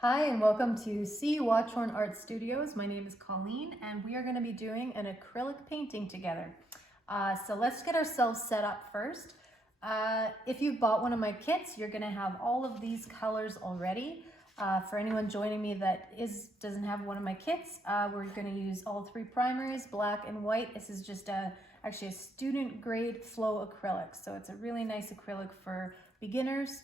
Hi and welcome to C. Watchorn Art Studios. My name is Colleen and we are going to be doing an acrylic painting together. So let's get ourselves set up first. If you bought one of my kits, you're going to have all of these colors already. For anyone joining me that doesn't have one of my kits, we're going to use all three primaries, black and white. This is just actually a student grade flow acrylic. So it's a really nice acrylic for beginners.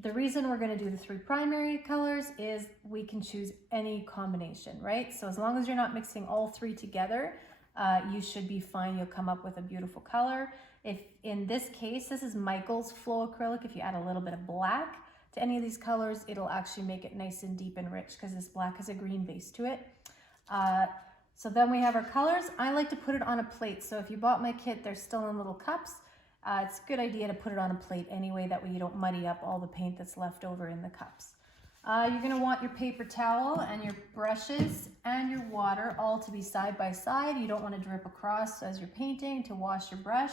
The reason we're going to do the three primary colors is we can choose any combination, right? So as long as you're not mixing all three together, you should be fine. You'll come up with a beautiful color. If in this case, this is Michael's flow acrylic, if you add a little bit of black to any of these colors, it'll actually make it nice and deep and rich because this black has a green base to it. So then we have our colors. I like to put it on a plate. So if you bought my kit, they're still in little cups. It's a good idea to put it on a plate anyway, that way you don't muddy up all the paint that's left over in the cups. You're going to want your paper towel and your brushes and your water all to be side by side. You don't want to drip across as you're painting to wash your brush.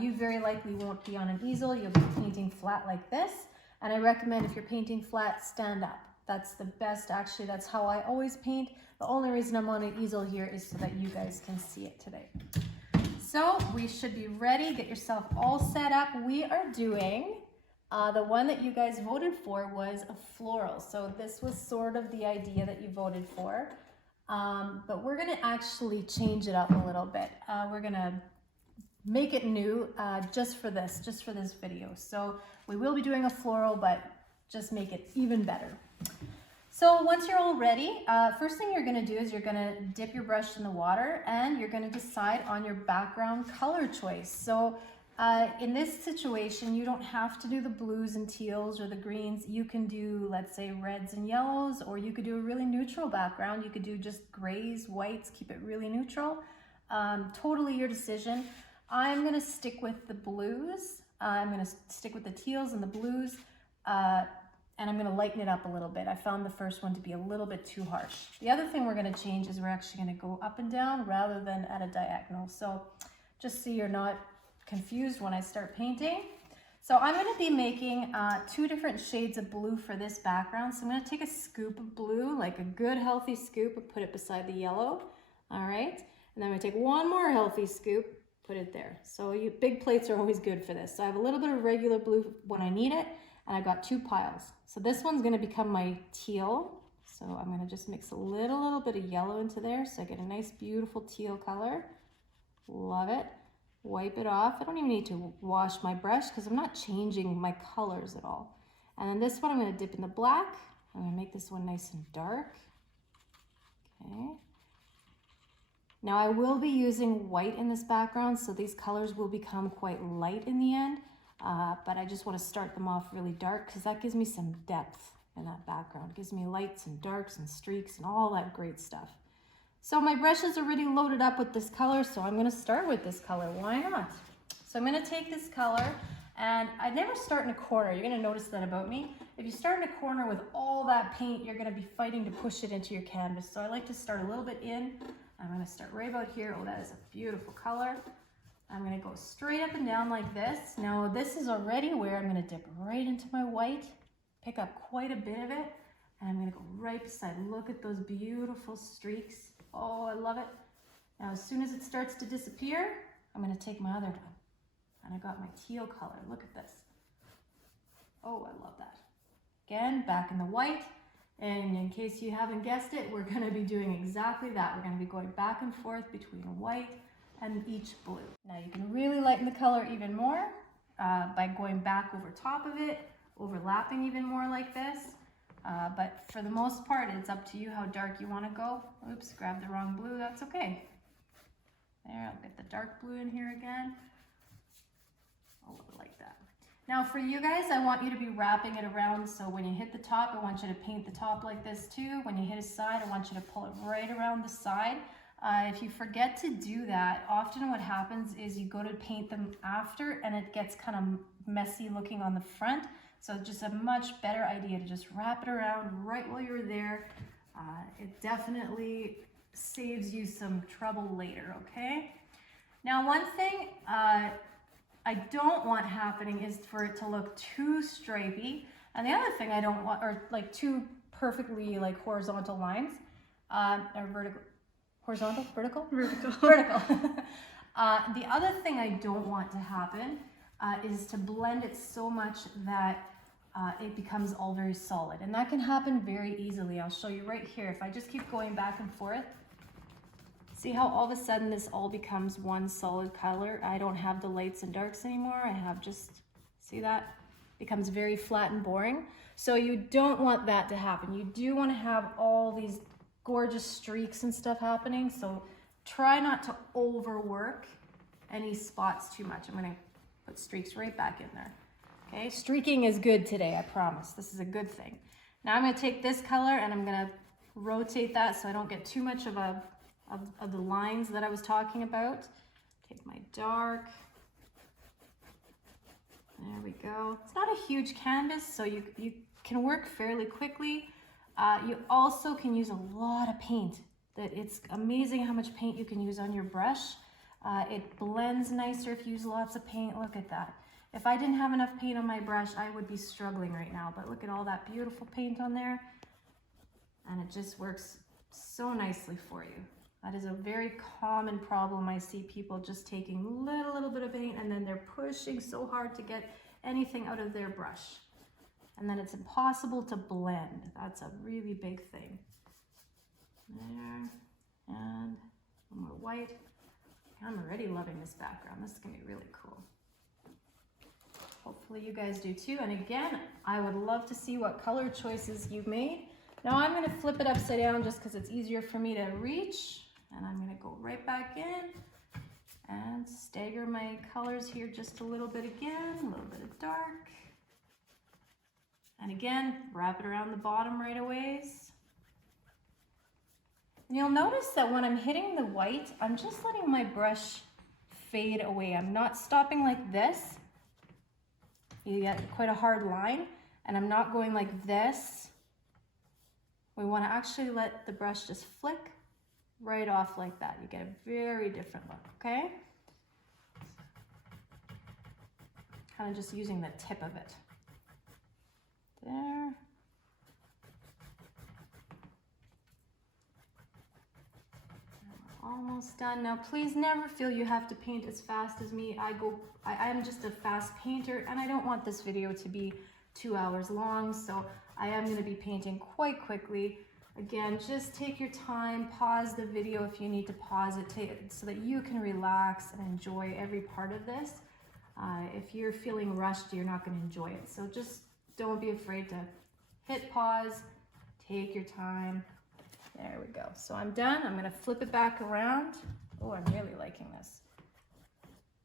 You very likely won't be on an easel. You'll be painting flat like this. And I recommend if you're painting flat, stand up. That's the best, actually. That's how I always paint. The only reason I'm on an easel here is so that you guys can see it today. So we should be ready. Get yourself all set up. We are doing, the one that you guys voted for was a floral. So this was sort of the idea that you voted for. But we're gonna actually change it up a little bit. We're gonna make it new just for this video. So we will be doing a floral, but just make it even better. So once you're all ready, first thing you're going to do is you're going to dip your brush in the water and you're going to decide on your background color choice. So in this situation, you don't have to do the blues and teals or the greens. You can do, let's say, reds and yellows, or you could do a really neutral background. You could do just grays, whites, keep it really neutral. Totally your decision. I'm going to stick with the blues. I'm going to stick with the teals and the blues. And I'm going to lighten it up a little bit. I found the first one to be a little bit too harsh. The other thing we're going to change is we're actually going to go up and down rather than at a diagonal. So just so you're not confused when I start painting. So I'm going to be making two different shades of blue for this background. So I'm going to take a scoop of blue, like a good healthy scoop, and put it beside the yellow. All right. And then I'm going to take one more healthy scoop, put it there. So big plates are always good for this. So I have a little bit of regular blue when I need it. And I've got two piles. So this one's gonna become my teal. So I'm gonna just mix a little bit of yellow into there so I get a nice, beautiful teal color. Love it. Wipe it off. I don't even need to wash my brush because I'm not changing my colors at all. And then this one I'm gonna dip in the black. I'm gonna make this one nice and dark. Okay. Now I will be using white in this background, so these colors will become quite light in the end. But I just want to start them off really dark because that gives me some depth in that background. It gives me lights and darks and streaks and all that great stuff. So my brush is already loaded up with this color, so I'm going to start with this color. Why not? So I'm going to take this color, and I never start in a corner. You're going to notice that about me. If you start in a corner with all that paint, you're going to be fighting to push it into your canvas. So I like to start a little bit in. I'm going to start right about here. Oh, that is a beautiful color. I'm going to go straight up and down like this. Now this is already where I'm going to dip right into my white, pick up quite a bit of it, and I'm going to go right beside. Look at those beautiful streaks. Oh, I love it. Now as soon as it starts to disappear, I'm going to take my other one. And I got my teal color. Look at this. Oh, I love that. Again, back in the white. And in case you haven't guessed it, we're going to be doing exactly that. We're going to be going back and forth between white and each blue. Now you can really lighten the color even more by going back over top of it, overlapping even more like this. But for the most part, it's up to you how dark you want to go. Oops, grabbed the wrong blue, that's okay. There, I'll get the dark blue in here again. Oh, I like that. Now for you guys, I want you to be wrapping it around, so when you hit the top, I want you to paint the top like this too. When you hit a side, I want you to pull it right around the side. If you forget to do that, often what happens is you go to paint them after and it gets kind of messy looking on the front. So just a much better idea to just wrap it around right while you're there. It definitely saves you some trouble later, okay? Now one thing I don't want happening is for it to look too stripy. And the other thing I don't want are like two perfectly like horizontal lines, or vertical, horizontal, vertical? Vertical. Vertical. The other thing I don't want to happen is to blend it so much that it becomes all very solid. And that can happen very easily. I'll show you right here. If I just keep going back and forth, see how all of a sudden this all becomes one solid color? I don't have the lights and darks anymore. I have just, see that? Becomes very flat and boring. So you don't want that to happen. You do want to have all these gorgeous streaks and stuff happening. So try not to overwork any spots too much. I'm going to put streaks right back in there. Okay, streaking is good today, I promise. This is a good thing. Now I'm going to take this color and I'm going to rotate that so I don't get too much of the lines that I was talking about. Take my dark. There we go. It's not a huge canvas, so you can work fairly quickly. You also can use a lot of paint. It's amazing how much paint you can use on your brush. It blends nicer if you use lots of paint. Look at that. If I didn't have enough paint on my brush, I would be struggling right now. But look at all that beautiful paint on there. And it just works so nicely for you. That is a very common problem. I see people just taking little bit of paint and then they're pushing so hard to get anything out of their brush. And then it's impossible to blend. That's a really big thing. There, and one more white. I'm already loving this background. This is gonna be really cool. Hopefully you guys do too. And again, I would love to see what color choices you've made. Now I'm gonna flip it upside down just because it's easier for me to reach. And I'm gonna go right back in and stagger my colors here just a little bit again, a little bit of dark. And again, wrap it around the bottom right away. And you'll notice that when I'm hitting the white, I'm just letting my brush fade away. I'm not stopping like this. You get quite a hard line, and I'm not going like this. We want to actually let the brush just flick right off like that. You get a very different look, okay? Kind of just using the tip of it. There. Almost done. Now please never feel you have to paint as fast as me. I am just a fast painter and I don't want this video to be 2 hours long, so I am going to be painting quite quickly. Again, just take your time, pause the video if you need to pause it so that you can relax and enjoy every part of this. If you're feeling rushed, you're not going to enjoy it. So just don't be afraid to hit pause, take your time. There we go. So I'm done. I'm going to flip it back around. Oh, I'm really liking this.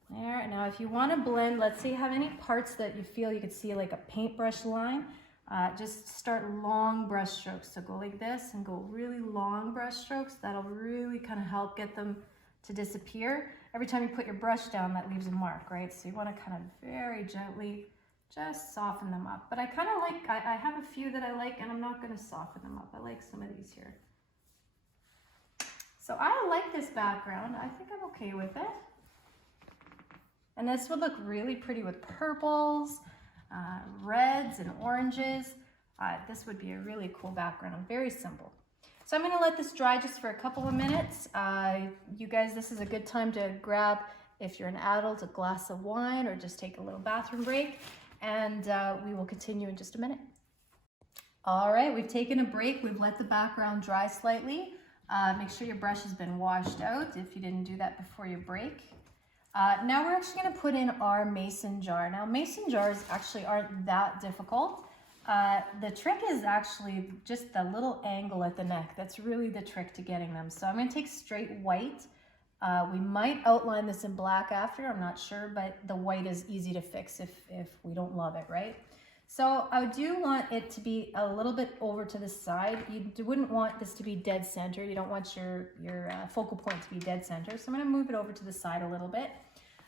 There. Now, if you want to blend, let's say you have any parts that you feel you could see like a paintbrush line, just start long brush strokes. So go like this and go really long brush strokes. That'll really kind of help get them to disappear. Every time you put your brush down, that leaves a mark, right? So you want to kind of very gently just soften them up. But I kind of like, I have a few that I like, and I'm not going to soften them up. I like some of these here. So I like this background. I think I'm okay with it. And this would look really pretty with purples, reds and oranges. This would be a really cool background, very simple. So I'm gonna let this dry just for a couple of minutes. You guys, this is a good time to grab, if you're an adult, a glass of wine or just take a little bathroom break. And we will continue in just a minute. All right, we've taken a break. We've let the background dry slightly. Make sure your brush has been washed out if you didn't do that before your break. Now we're actually going to put in our mason jar. Now mason jars actually aren't that difficult. The trick is actually just the little angle at the neck. That's really the trick to getting them. So I'm going to take straight white. We might outline this in black after, I'm not sure, but the white is easy to fix if we don't love it, right? So I do want it to be a little bit over to the side. You wouldn't want this to be dead center. You don't want your focal point to be dead center. So I'm going to move it over to the side a little bit.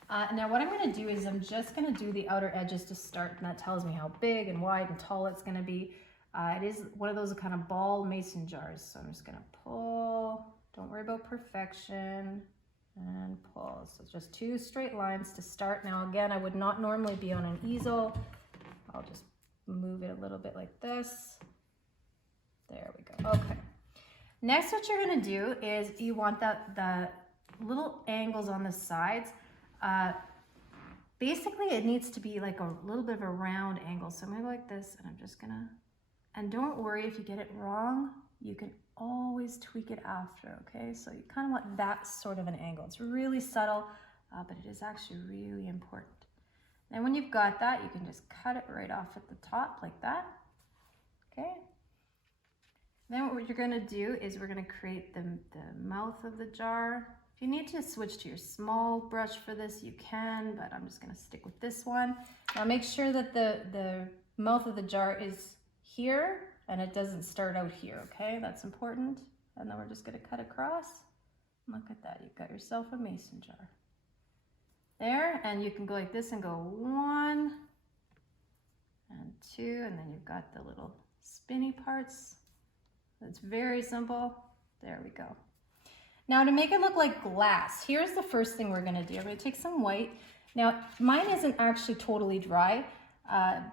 Now what I'm going to do is I'm just going to do the outer edges to start, and that tells me how big and wide and tall it's going to be. It is one of those kind of ball mason jars. So I'm just going to pull. Don't worry about perfection. And pull. So just 2 straight lines to start. Now again, I would not normally be on an easel. I'll just move it a little bit like this. There we go. Okay. Next, what you're gonna do is you want the little angles on the sides. Basically, it needs to be like a little bit of a round angle. So I'm gonna go like this, and I'm just gonna, and don't worry if you get it wrong, you can always tweak it after, okay? So you kind of want that sort of an angle. It's really subtle, but it is actually really important. And when you've got that, you can just cut it right off at the top like that, okay? Then what you're gonna do is we're gonna create the mouth of the jar. If you need to switch to your small brush for this, you can, but I'm just gonna stick with this one. Now make sure that the mouth of the jar is here and it doesn't start out here, okay? That's important. And then we're just gonna cut across. Look at that, you've got yourself a mason jar. There, and you can go like this and go 1 and 2, and then you've got the little spinny parts. It's very simple. There we go. Now to make it look like glass, here's the first thing we're gonna do. I'm gonna take some white. Now mine isn't actually totally dry,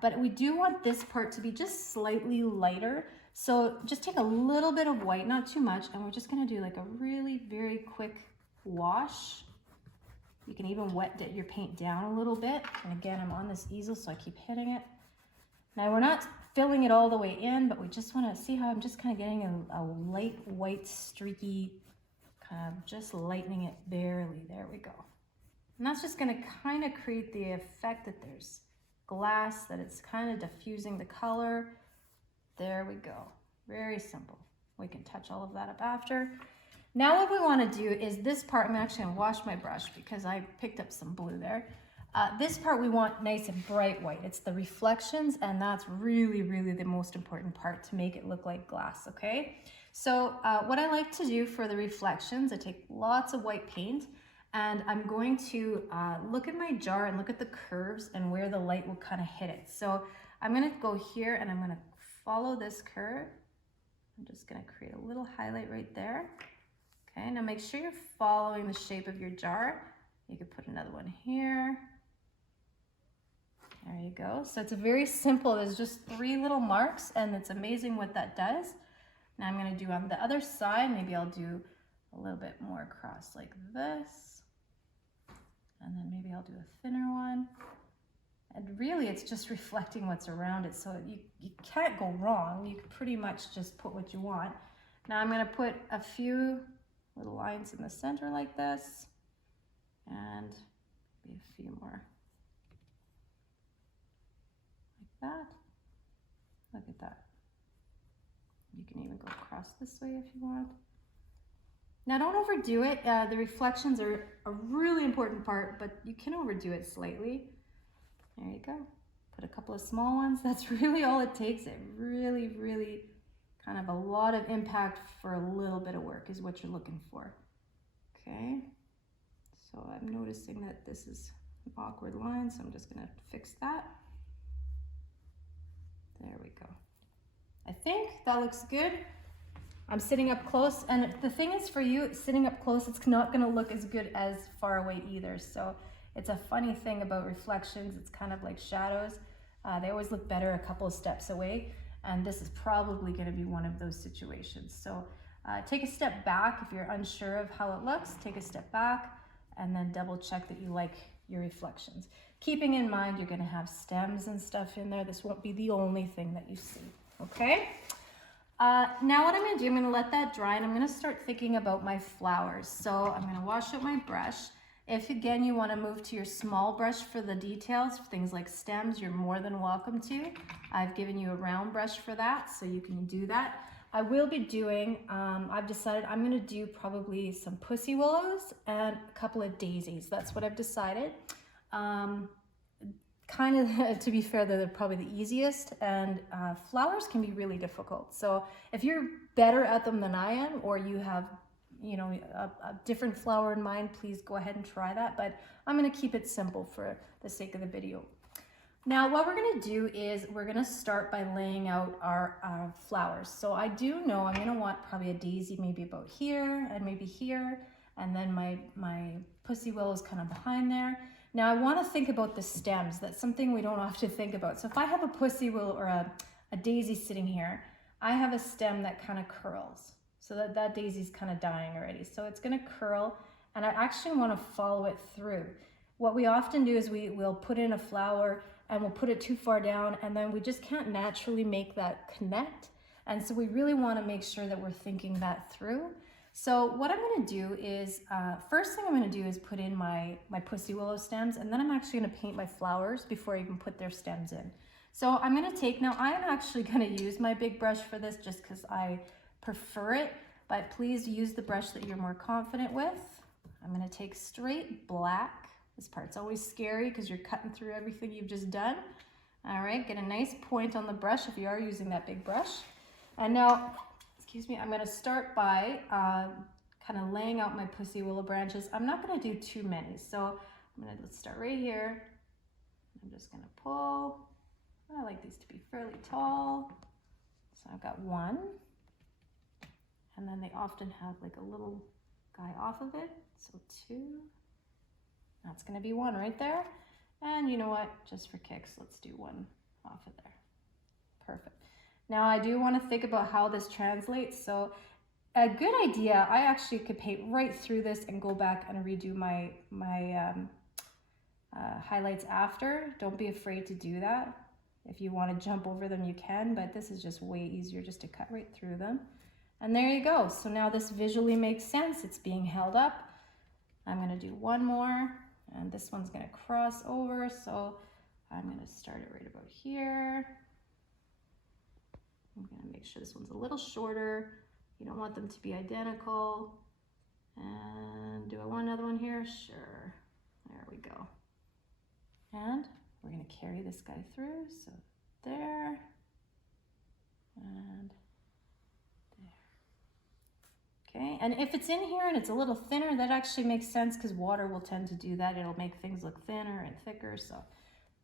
but we do want this part to be just slightly lighter. So just take a little bit of white, not too much, and we're just gonna do like a really very quick wash. You can even wet your paint down a little bit. And again, I'm on this easel, so I keep hitting it. Now we're not filling it all the way in, but we just want to see how I'm just kind of getting a light white streaky, kind of just lightening it barely. There we go. And that's just going to kind of create the effect that there's glass, that it's kind of diffusing the color. There we go. Very simple. We can touch all of that up after. Now what we want to do is this part, I'm actually going to wash my brush because I picked up some blue there. This part we want nice and bright white. It's the reflections, and that's really, really the most important part to make it look like glass, okay? So what I like to do for the reflections, I take lots of white paint, and I'm going to look at my jar and look at the curves and where the light will kind of hit it. So I'm going to go here and I'm going to follow this curve. I'm just going to create a little highlight right there. Okay, now make sure you're following the shape of your jar. You could put another one here. There you go. So it's a very simple, there's just 3 little marks, and it's amazing what that does. Now I'm going to do on the other side, maybe I'll do a little bit more across like this. And then maybe I'll do a thinner one. And really it's just reflecting what's around it. So you can't go wrong. You can pretty much just put what you want. Now I'm going to put a few little lines in the center like this, and maybe a few more like that. Look at that. You can even go across this way if you want. Now don't overdo it. The reflections are a really important part, but you can overdo it slightly. There you go. Put a couple of small ones. That's really all it takes. It really, really kind of a lot of impact for a little bit of work is what you're looking for. Okay, so I'm noticing that this is an awkward line, so I'm just going to fix that. There we go. I think that looks good. I'm sitting up close, and the thing is for you, sitting up close, it's not going to look as good as far away either. So it's a funny thing about reflections. It's kind of like shadows. They always look better a couple of steps away. And this is probably going to be one of those situations. So take a step back if you're unsure of how it looks. Take a step back and then double check that you like your reflections. Keeping in mind you're going to have stems and stuff in there. This won't be the only thing that you see. Okay? Now what I'm going to do, I'm going to let that dry, and I'm going to start thinking about my flowers. So I'm going to wash out my brush. If again you want to move to your small brush for the details, for things like stems, you're more than welcome to. I've given you a round brush for that, so you can do that. I will be doing, I've decided I'm going to do probably some pussy willows and a couple of daisies. That's what I've decided. Kind of, to be fair, they're probably the easiest, and flowers can be really difficult. So if you're better at them than I am, or you have a different flower in mind, please go ahead and try that. But I'm going to keep it simple for the sake of the video. Now what we're going to do is we're going to start by laying out our flowers. So I do know I'm going to want probably a daisy maybe about here and maybe here, and then my pussy willow is kind of behind there. Now I want to think about the stems. That's something we don't often think about. So if I have a pussy willow or a daisy sitting here, I have a stem that kind of curls. So that daisy's kind of dying already. So it's going to curl, and I actually want to follow it through. What we often do is we'll put in a flower and we'll put it too far down, and then we just can't naturally make that connect. And so we really want to make sure that we're thinking that through. So what I'm going to do is, first thing I'm going to do is put in my pussy willow stems, and then I'm actually going to paint my flowers before I even put their stems in. So I'm going to take, now I'm actually going to use my big brush for this just because I prefer it, but please use the brush that you're more confident with. I'm going to take straight black. This part's always scary because you're cutting through everything you've just done. All right, get a nice point on the brush if you are using that big brush. And now, excuse me, I'm going to start by kind of laying out my pussy willow branches. I'm not going to do too many, so let's start right here. I'm just going to pull. I like these to be fairly tall. So I've got one, and then they often have like a little guy off of it. So two, that's going to be one right there. And you know what, just for kicks, let's do one off of there. Perfect. Now I do want to think about how this translates. So a good idea, I actually could paint right through this and go back and redo my highlights after. Don't be afraid to do that. If you want to jump over them, you can, but this is just way easier just to cut right through them. And there you go. So now this visually makes sense. It's being held up. I'm going to do one more, and this one's going to cross over. So I'm going to start it right about here. I'm going to make sure this one's a little shorter. You don't want them to be identical. And do I want another one here? Sure. There we go. And we're going to carry this guy through. So there and there. Okay, and if it's in here and it's a little thinner, that actually makes sense because water will tend to do that. It'll make things look thinner and thicker. So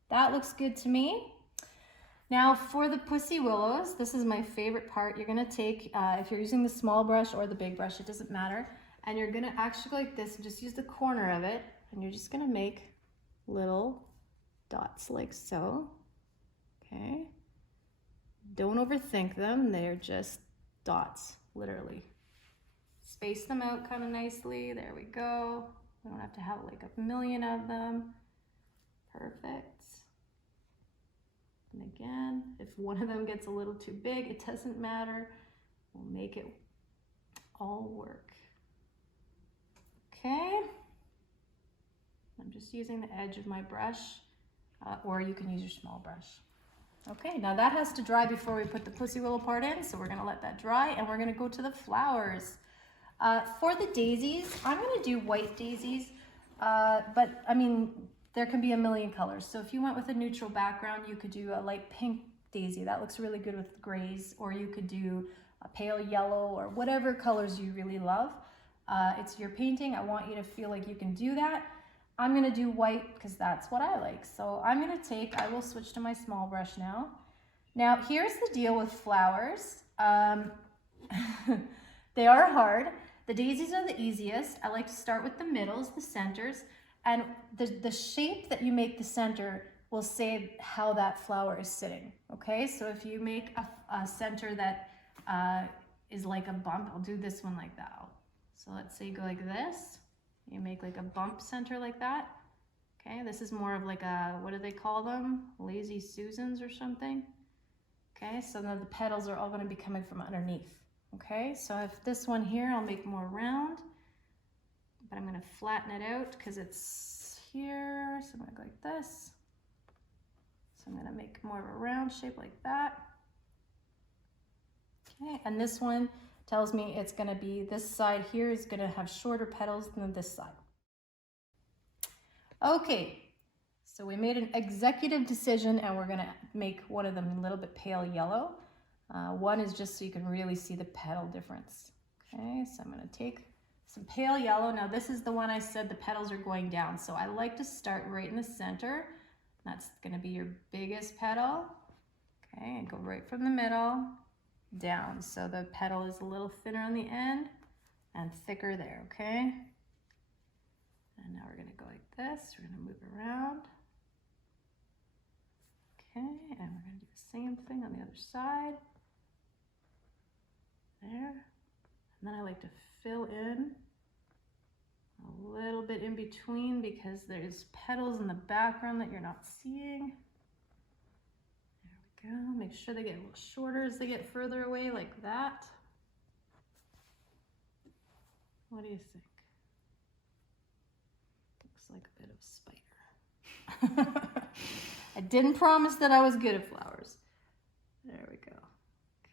that looks good to me. Now for the pussy willows, this is my favorite part. You're going to take, if you're using the small brush or the big brush, it doesn't matter. And you're going to actually go like this and just use the corner of it. And you're just going to make little dots like so. Okay. Don't overthink them. They're just dots, literally. Space them out kind of nicely. There we go. We don't have to have like a million of them. Perfect. And again, if one of them gets a little too big, it doesn't matter. We'll make it all work. Okay. I'm just using the edge of my brush, or you can use your small brush. Okay, now that has to dry before we put the pussy willow part in, so we're going to let that dry, and we're going to go to the flowers. For the daisies, I'm going to do white daisies, but I mean, there can be a million colors. So if you went with a neutral background, you could do a light pink daisy. That looks really good with grays, or you could do a pale yellow or whatever colors you really love. It's your painting. I want you to feel like you can do that. I'm going to do white because that's what I like. So I'm going to take, I will switch to my small brush now. Now here's the deal with flowers. They are hard. The daisies are the easiest. I like to start with the middles, the centers, and the shape that you make the center will say how that flower is sitting. Okay, so if you make a center that is like a bump, I'll do this one like that. So let's say you go like this. You make like a bump center like that. Okay, this is more of like a, what do they call them? Lazy Susans or something. Okay, so now the petals are all going to be coming from underneath. Okay, so if this one here, I'll make more round, but I'm going to flatten it out because it's here. So I'm going to go like this. So I'm going to make more of a round shape like that. Okay, and this one tells me it's going to be, this side here is going to have shorter petals than this side. Okay, so we made an executive decision and we're going to make one of them a little bit pale yellow. One is just so you can really see the petal difference. Okay, so I'm going to take some pale yellow. Now this is the one I said the petals are going down. So I like to start right in the center. That's going to be your biggest petal. Okay, and go right from the middle down. So the petal is a little thinner on the end and thicker there, okay? And now we're gonna go like this. We're gonna move around. Okay, and we're gonna do the same thing on the other side. There. And then I like to fill in a little bit in between because there's petals in the background that you're not seeing. There we go. Make sure they get a little shorter as they get further away, like that. What do you think? Looks like a bit of a spider. I didn't promise that I was good at flowers. There we go.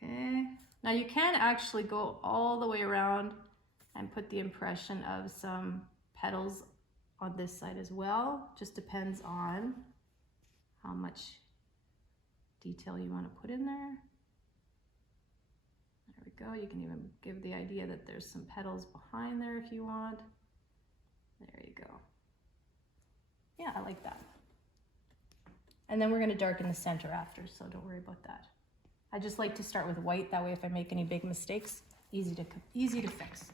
Okay. Now you can actually go all the way around and put the impression of some petals on this side as well. Just depends on how much detail you want to put in there. There we go. You can even give the idea that there's some petals behind there if you want. There you go. Yeah, I like that. And then we're going to darken the center after, so don't worry about that. I just like to start with white, that way if I make any big mistakes, easy to fix.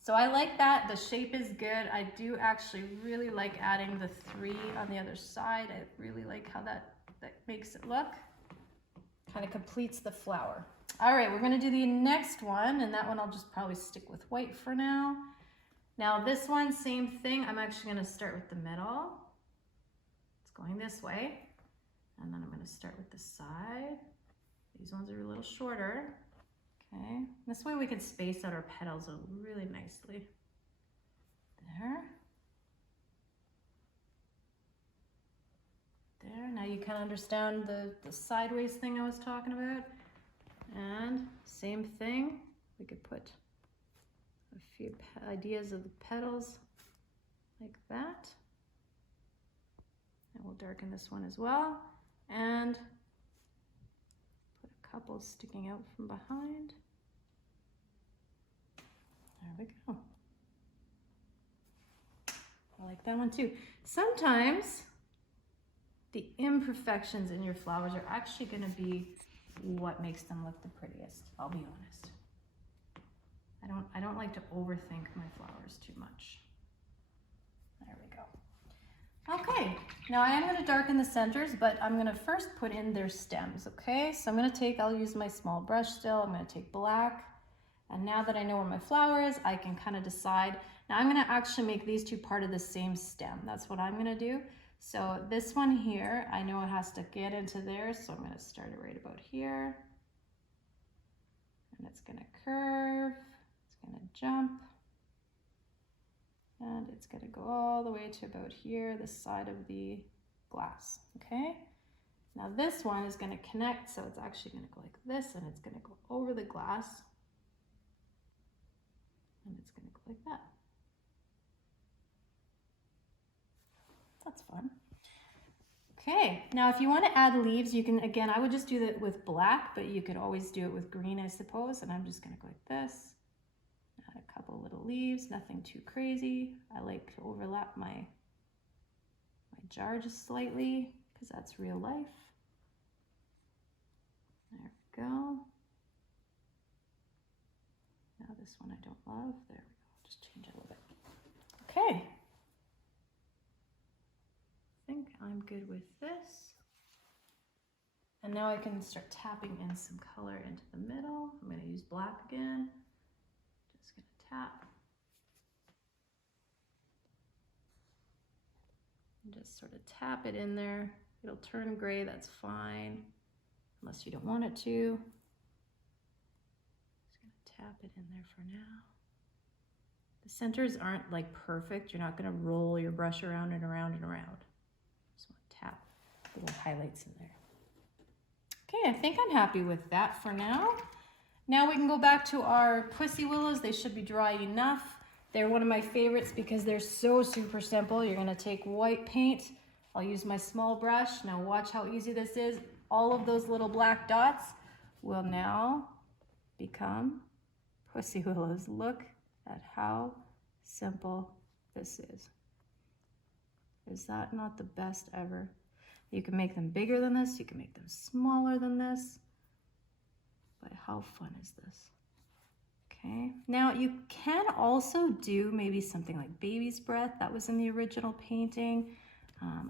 So I like that, the shape is good. I do actually really like adding the 3 on the other side. I really like how that makes it look. Kind of completes the flower. All right, we're gonna do the next one, and that one I'll just probably stick with white for now. Now this one, same thing. I'm actually gonna start with the middle. It's going this way. And then I'm gonna start with the side. These ones are a little shorter. Okay, this way we can space out our petals really nicely. There. There, now you kind of understand the sideways thing I was talking about. And same thing, we could put a few ideas of the petals like that. And we'll darken this one as well. And put a couple sticking out from behind. There we go. I like that one too. Sometimes the imperfections in your flowers are actually going to be what makes them look the prettiest, I'll be honest. I don't like to overthink my flowers too much. There we go. Okay, now I am going to darken the centers, but I'm going to first put in their stems, okay? So I'm going to I'll use my small brush still. I'm going to take black. And now that I know where my flower is, I can kind of decide. Now I'm going to actually make these two part of the same stem. That's what I'm going to do. So this one here, I know it has to get into there, so I'm going to start it right about here. And it's going to curve, it's going to jump, and it's going to go all the way to about here, this side of the glass, okay? Now this one is going to connect, so it's actually going to go like this, and it's going to go over the glass, and it's going to go like that. That's fun. Okay, now if you want to add leaves, you can, again, I would just do that with black, but you could always do it with green, I suppose. And I'm just going to go like this. Add a couple little leaves, nothing too crazy. I like to overlap my jar just slightly because that's real life. There we go. Now this one I don't love. There we go. Just change it a little bit. Okay. I think I'm good with this. And now I can start tapping in some color into the middle. I'm going to use black again. Just going to tap. And just sort of tap it in there. It'll turn gray, that's fine. Unless you don't want it to. Just going to tap it in there for now. The centers aren't like perfect. You're not going to roll your brush around and around and around. Just want to tap little highlights in there. Okay, I think I'm happy with that for now. Now we can go back to our Pussy Willows. They should be dry enough. They're one of my favorites because they're so super simple. You're gonna take white paint. I'll use my small brush. Now watch how easy this is. All of those little black dots will now become Pussy Willows. Look at how simple this is. Is that not the best ever? You can make them bigger than this, you can make them smaller than this. But how fun is this? Okay, now you can also do maybe something like baby's breath. That was in the original painting.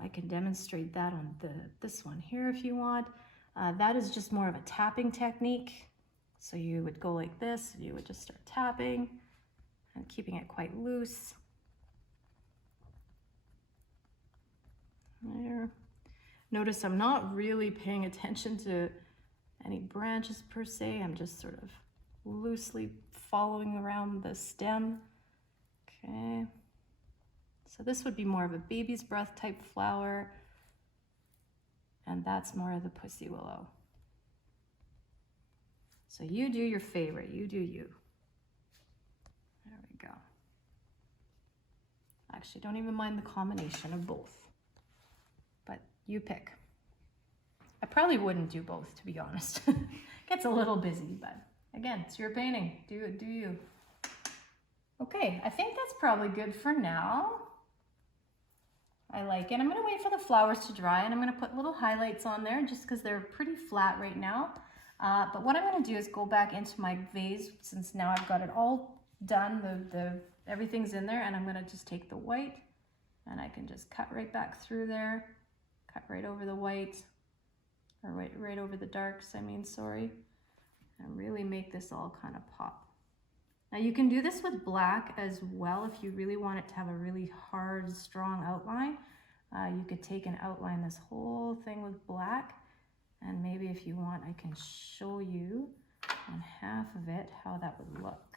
I can demonstrate that on this one here if you want. That is just more of a tapping technique. So you would go like this, you would just start tapping and keeping it quite loose. There. Notice I'm not really paying attention to any branches per se. I'm just sort of loosely following around the stem. Okay. So this would be more of a baby's breath type flower. And that's more of the pussy willow. So you do your favorite, you do you. There we go. Actually, don't even mind the combination of both, but you pick. I probably wouldn't do both, to be honest. Gets a little busy, but again, it's your painting. Do it, do you. Okay, I think that's probably good for now. I like it. I'm gonna wait for the flowers to dry and I'm gonna put little highlights on there just because they're pretty flat right now. But what I'm gonna do is go back into my vase since now I've got it all done, everything's in there, and I'm gonna just take the white and I can just cut right back through there, cut right over the white, or right over the darks, sorry, and really make this all kind of pop. Now you can do this with black as well if you really want it to have a really hard, strong outline. You could take and outline this whole thing with black, and maybe if you want, I can show you on half of it how that would look.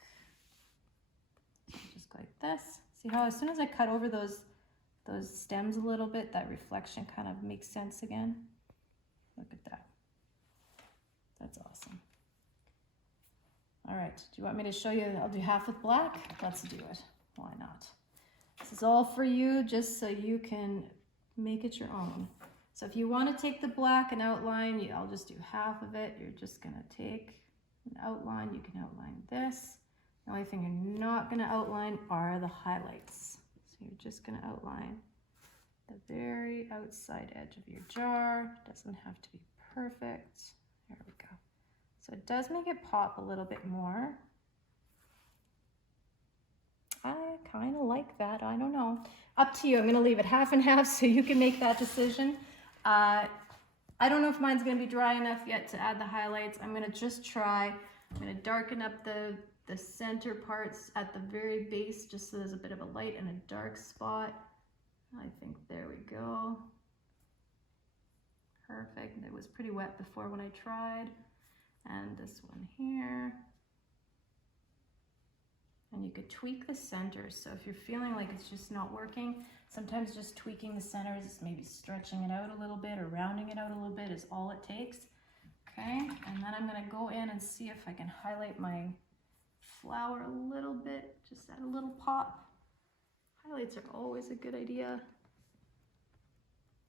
So just go like this. See how as soon as I cut over those stems a little bit, that reflection kind of makes sense again? Look at that. That's awesome. All right, do you want me to show you? I'll do half with black. Let's do it. Why not? This is all for you, just so you can make it your own. So if you want to take the black and outline, I'll just do half of it. You're just going to take an outline. You can outline this. The only thing you're not going to outline are the highlights. So you're just going to outline the very outside edge of your jar. It doesn't have to be perfect. There we go. So it does make it pop a little bit more. I kind of like that. I don't know. Up to you. I'm going to leave it half and half so you can make that decision. I don't know if mine's going to be dry enough yet to add the highlights. I'm going to just try. I'm going to darken up the center parts at the very base just so there's a bit of a light and a dark spot. I think there we go. Perfect. It was pretty wet before when I tried. And this one here. And you could tweak the centers. So if you're feeling like it's just not working, sometimes just tweaking the centers, maybe stretching it out a little bit or rounding it out a little bit is all it takes. Okay, and then I'm gonna go in and see if I can highlight my flower a little bit, just add a little pop. Highlights are always a good idea.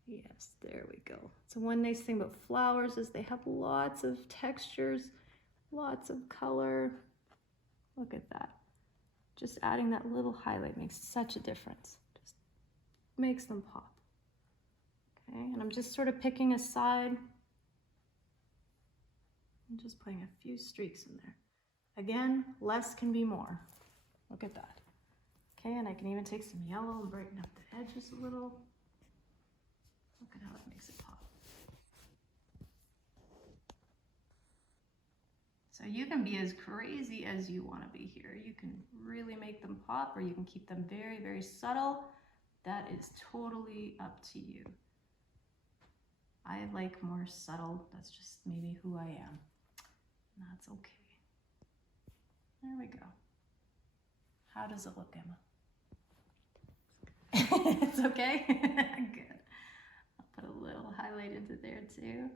Yes, there we go. So one nice thing about flowers is they have lots of textures, lots of color. Look at that. Just adding that little highlight makes such a difference. Just makes them pop. Okay, and I'm just sort of picking a side and just putting a few streaks in there. Again, less can be more. Look at that. Okay, and I can even take some yellow and brighten up the edges a little. Look at how it makes it pop. So you can be as crazy as you want to be here. You can really make them pop, or you can keep them very, very subtle. That is totally up to you. I like more subtle. That's just maybe who I am. And that's okay. There we go. How does it look, Emma? It's okay? Good. I'll put a little highlight into there too.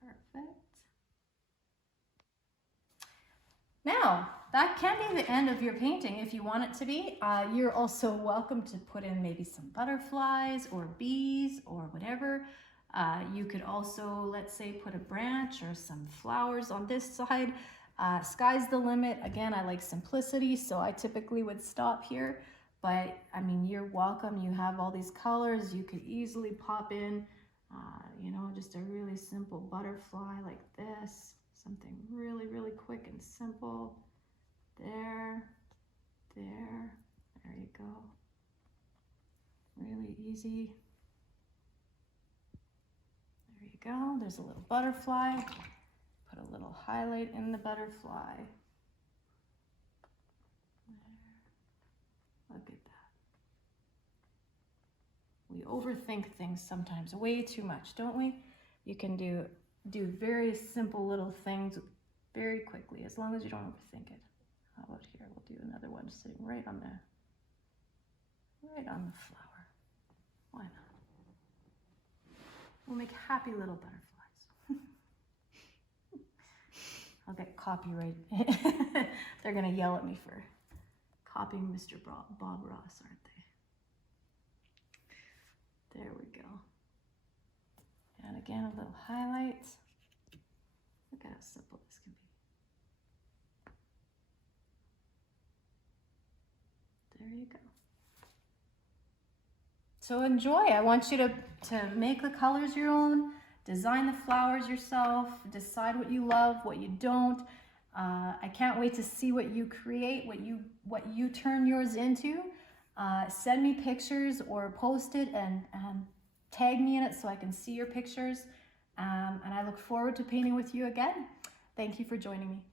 Perfect. Now, that can be the end of your painting if you want it to be. You're also welcome to put in maybe some butterflies or bees or whatever. You could also, let's say, put a branch or some flowers on this side. Sky's the limit. Again, I like simplicity, so I typically would stop here. But, I mean, you're welcome. You have all these colors. You could easily pop in, you know, just a really simple butterfly like this. Something really, really quick and simple. there, there you go. Really easy. There you go. There's a little butterfly. Put a little highlight in the butterfly. There. Look at that. We overthink things sometimes way too much, don't we? You can do very simple little things very quickly, as long as you don't overthink it. How about here? We'll do another one sitting right on the flower. Why not? We'll make happy little butterflies. I'll get copyright. They're gonna yell at me for copying Mr. Bob Ross, aren't they? There we go. And again, a little highlight. Look at how simple this can be. There you go. So enjoy. I want you to make the colors your own, design the flowers yourself, decide what you love, what you don't. I can't wait to see what you create, what you turn yours into. Send me pictures or post it and tag me in it so I can see your pictures. And I look forward to painting with you again. Thank you for joining me.